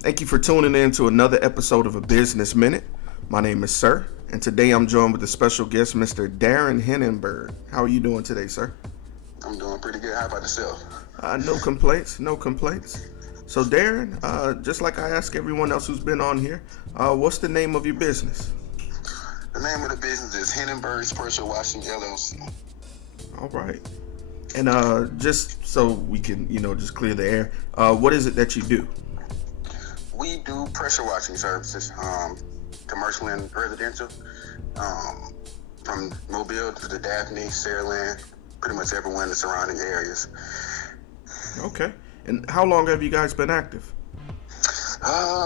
Thank you for tuning in to another episode of A Business Minute. My name is Sirr, and today I'm joined with a special guest, Mr. Darren Henningburg. How are you doing today, sir? I'm doing pretty good. How about yourself? No complaints, no complaints. So, Darren, just like I ask everyone else who's been on here, what's the name of your business? The name of the business is Henningburg Pressure Washing LLC. All right. And just so we can, just clear the air, what is it that you do? We do pressure washing services, commercial and residential, from Mobile to the Daphne, Sirr, pretty much everyone in the surrounding areas. Okay. And how long have you guys been active?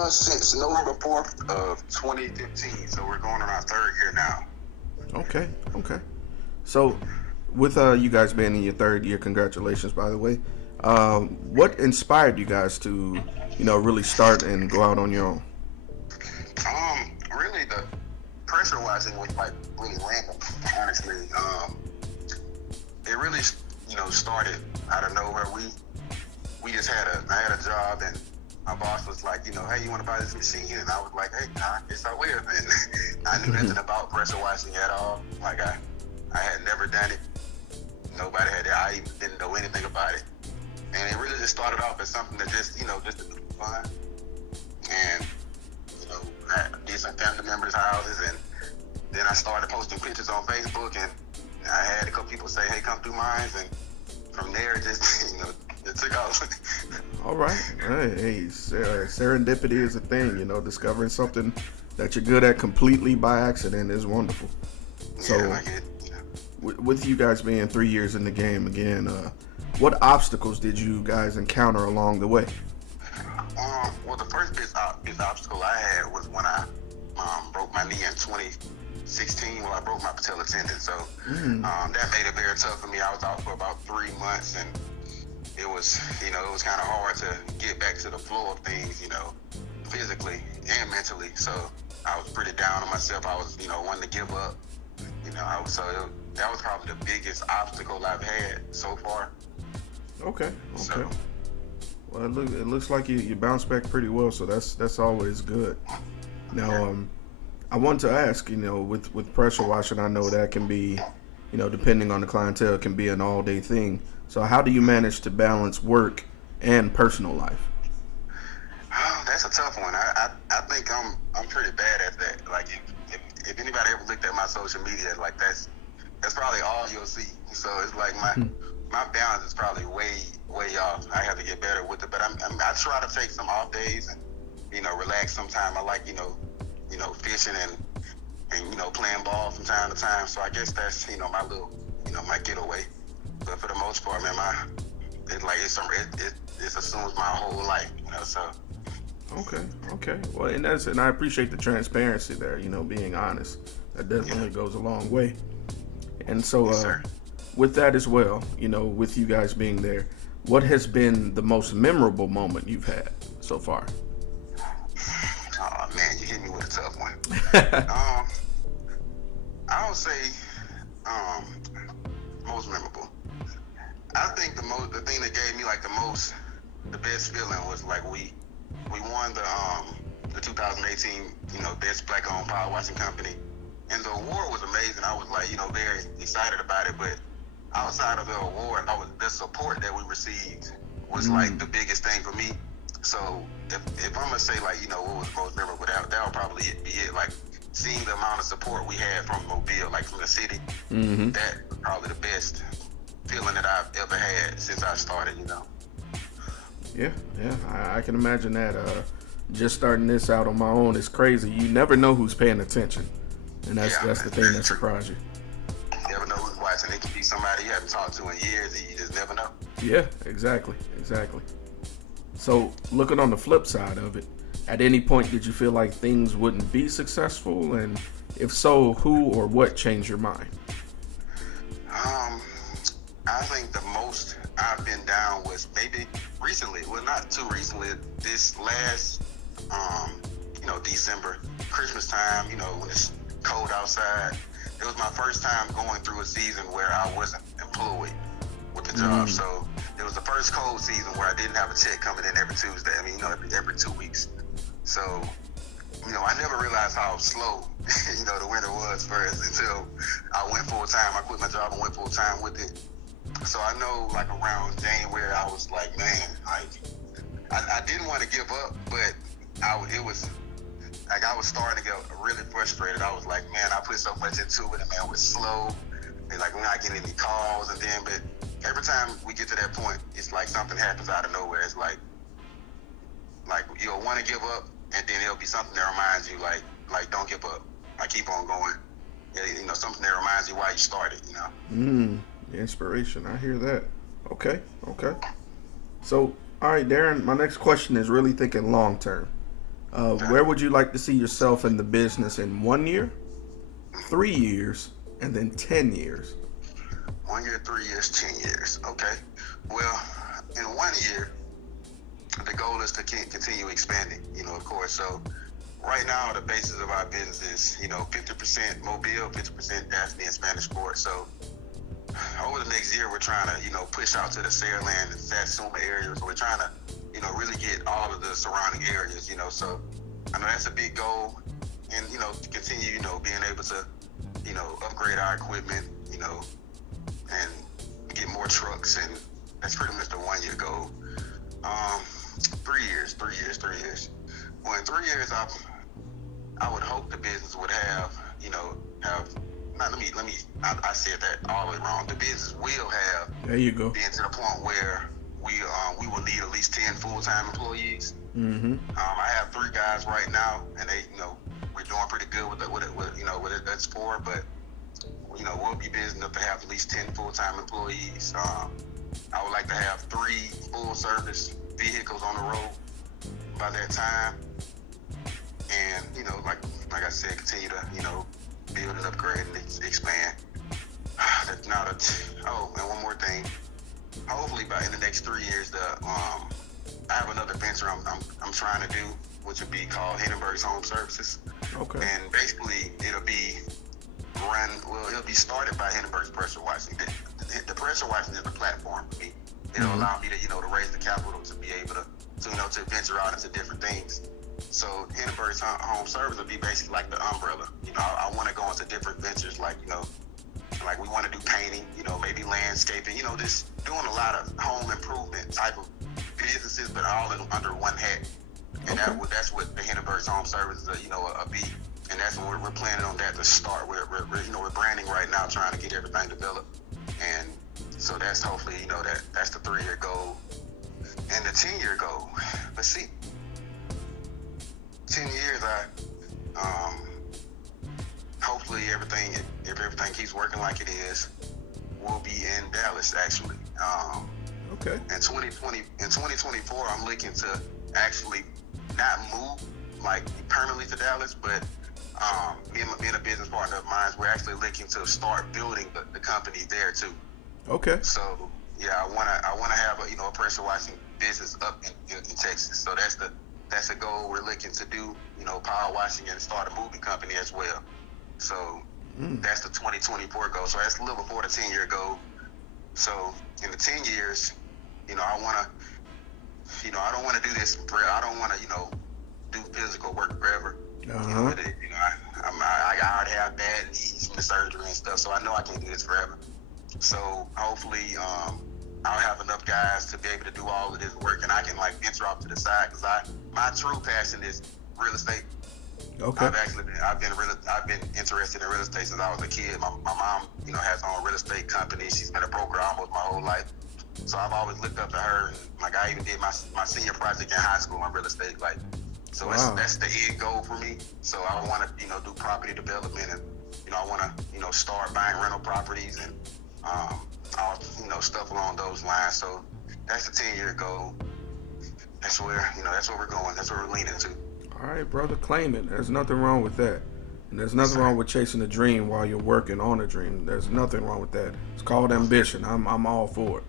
Since November 4th of 2015, so we're going on our third year now. Okay. So, with you guys being in your third year, congratulations, by the way. What inspired you guys to, really start and go out on your own? Really the pressure washing was like really random, honestly. It really, started out of nowhere. We just I had a job, and my boss was like, hey, you want to buy this machine? And I was like, hey, I guess I will. And I knew nothing about pressure washing at all. Like I had never done it. Nobody had it. I even didn't know anything about it. And it really just started off as something that just to do fun. And, I did some family members' houses, and then I started posting pictures on Facebook, and I had a couple people say, hey, come through mine. And from there, it just, it took off. All right. Hey, serendipity is a thing, discovering something that you're good at completely by accident is wonderful. So, yeah, like it. With you guys being 3 years in the game again, what obstacles did you guys encounter along the way? Well, the first big obstacle I had was when I broke my knee in 2016 when I broke my patella tendon. So that made it very tough for me. I was out for about 3 months, and it was kind of hard to get back to the flow of things, physically and mentally. So I was pretty down on myself. I was, wanting to give up. That was probably the biggest obstacle I've had so far. Okay. So, well, it looks like you bounced back pretty well, so that's always good. Now, I want to ask, with pressure washing, I know that can be, depending on the clientele, can be an all-day thing. So how do you manage to balance work and personal life? Oh, that's a tough one. I think I'm pretty bad at that. Like if anybody ever looked at my social media, like that's probably all you'll see. So it's like my balance is probably way off. I have to get better with it. But I try to take some off days and relax sometime. I like fishing and playing ball from time to time. So I guess that's my little my getaway. But for the most part, man, it assumes my whole life. So. Okay. Well, and I appreciate the transparency there. Being honest, that definitely goes a long way. And so, Yes, with that as well, with you guys being there, what has been the most memorable moment you've had so far? Oh man, you hit me with a tough one. I would say most memorable. I think the thing that gave me like the best feeling was like we won the 2018 best black-owned power washing company, and the award was amazing. I was like very excited about it, but outside of the award, the support that we received was like the biggest thing for me. So if I'm gonna say like what was most memorable, that would probably be it. Like seeing the amount of support we had from Mobile, like from the city, that was probably the best feeling that I've ever had since I started. Yeah, I can imagine that. Just starting this out on my own is crazy. You never know who's paying attention, and that's the thing that surprises you. You never know who's watching. It could be somebody you haven't talked to in years, and you just never know. Yeah, exactly. So, looking on the flip side of it, at any point did you feel like things wouldn't be successful, and if so, who or what changed your mind? I think the most I've been down was maybe recently. Well, not too recently. This last, December, Christmas time. When it's cold outside. It was my first time going through a season where I wasn't employed with the job. So it was the first cold season where I didn't have a check coming in every Tuesday. Every 2 weeks. So, I never realized how slow, the winter was first until I went full time. I quit my job and went full time with it. So I know, like, around January, I was like, man, like, I didn't want to give up, but it was like I was starting to get really frustrated. I was like, man, I put so much into it, and man, it was slow. And like, we're not getting any calls, and then, but every time we get to that point, it's like something happens out of nowhere. It's like you'll want to give up, and then it'll be something that reminds you, like don't give up, like keep on going. Something that reminds you why you started. Inspiration. I hear that. Okay. So, all right, Darren. My next question is really thinking long term. Where would you like to see yourself in the business in 1 year, 3 years, and then 10 years? 1 year, 3 years, 10 years. Okay. Well, in 1 year, the goal is to continue expanding, of course. So right now, the basis of our business is, 50% Mobile, 50% Daphne and Spanish Sport. So over the next year, we're trying to, push out to the Sirr land and Satsuma area. So we're trying to, really get all of the surrounding areas, So I know that's a big goal. And, to continue, being able to, upgrade our equipment, and get more trucks. And that's pretty much the 1 year goal. 3 years. Well, in 3 years, I would hope the business would have, I said that all the way wrong. The business will have, there you go, being to the point where we will need at least 10 full-time employees. I have 3 guys right now, and they, we're doing pretty good with it, that's for, but, we'll be busy enough to have at least 10 full-time employees. I would like to have 3 full-service vehicles on the road by that time, and like I said, continue to build and upgrade and expand. And one more thing. Hopefully, in the next 3 years, I have another venture I'm trying to do, which would be called Henningburg Home Services. Okay. And basically, it'll be started by Henningburg Pressure washing. The pressure washing is the platform for me. It'll allow me to, to raise the capital to be able to venture out into different things. So Henningburg Home Service will be basically like the umbrella. I want to go into different ventures, like we want to do painting, maybe landscaping, just doing a lot of home improvement type of businesses, but all under one hat. And that's what the Henningburg Home Service is, be. And that's what we're planning on that to start. We're branding right now, trying to get everything developed. And so that's hopefully, that's the 3 year goal. And the 10 year goal, let's see. 10 years, hopefully if everything keeps working like it is, we'll be in Dallas actually. Okay. In 2024, I'm looking to actually not move like permanently to Dallas, but me and a business partner of mine, we're actually looking to start building the company there too. Okay. So yeah, I wanna have a pressure washing business up in Texas. So that's a goal we're looking to do. Power washing and start a moving company as well. So that's the 2024 goal. So that's a little before the 10 year goal. So in the 10 years, I wanna, I don't want to do this forever. I don't want to, do physical work forever. I already have bad knees from the surgery and stuff, so I know I can't do this forever. So hopefully, I'll have enough guys to be able to do all of this work, and I can venture off to the side, because my true passion is real estate. Okay. I've been interested in real estate since I was a kid. My mom, has her own real estate company. She's been a broker almost my whole life. So I've always looked up to her, and I even did my senior project in high school on real estate. So wow. That's the end goal for me. So I want to, do property development, and I want to, start buying rental properties and all, stuff along those lines. So that's the 10 year goal. That's where we're going. That's where we're leaning to. All right, brother, claim it. There's nothing wrong with that. And there's nothing wrong with chasing a dream while you're working on a dream. There's nothing wrong with that. It's called ambition. I'm all for it.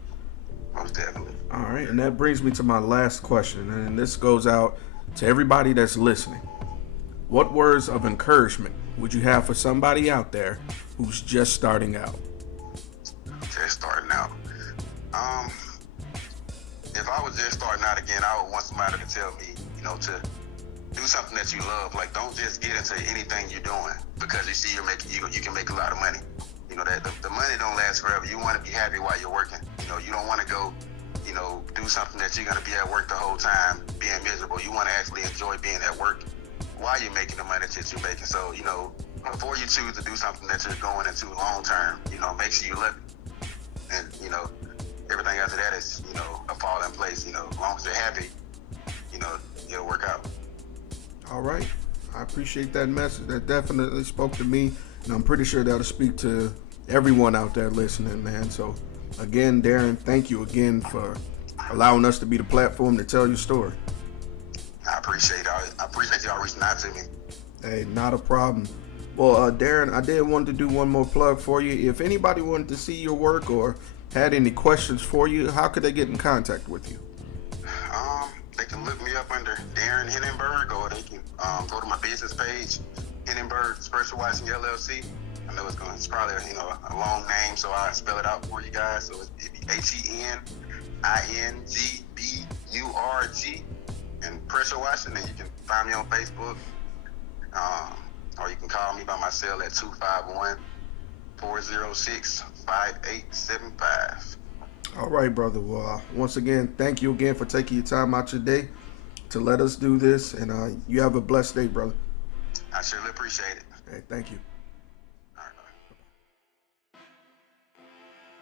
Most definitely. All right, and that brings me to my last question, and this goes out to everybody that's listening. What words of encouragement would you have for somebody out there who's just starting out? Just starting out. If I was just starting out again, I would want somebody to tell me, do something that you love. Like, don't just get into anything you're doing because you see you can make a lot of money. You know, that the money don't last forever. You want to be happy while you're working. You know, you don't want to go, you know, do something that you're going to be at work the whole time being miserable. You want to actually enjoy being at work while you're making the money that you're making. So, you know, before you choose to do something that you're going into long term, you know, make sure you love it. And, you know, everything after that is, you know, a fall in place. You know, as long as you're happy, you know, it'll work out. All right. I appreciate that message. That definitely spoke to me, and I'm pretty sure that'll speak to everyone out there listening, man. So, again, Darren, thank you again for allowing us to be the platform to tell your story. I appreciate y'all reaching out to me. Hey, not a problem. Well, Darren, I did want to do one more plug for you. If anybody wanted to see your work or had any questions for you, how could they get in contact with you? They can look me up under Darren Henningburg, or they can go to my business page, Henningburg Pressure Washing LLC. I know it's probably a long name, so I'll spell it out for you guys. So it'd be HENINGBURG and Pressure Washing, and you can find me on Facebook, or you can call me by my cell at 251-406-5875. All right, brother. Well, once again, thank you again for taking your time out your day to let us do this, and you have a blessed day, brother. I surely appreciate it. Hey, thank you.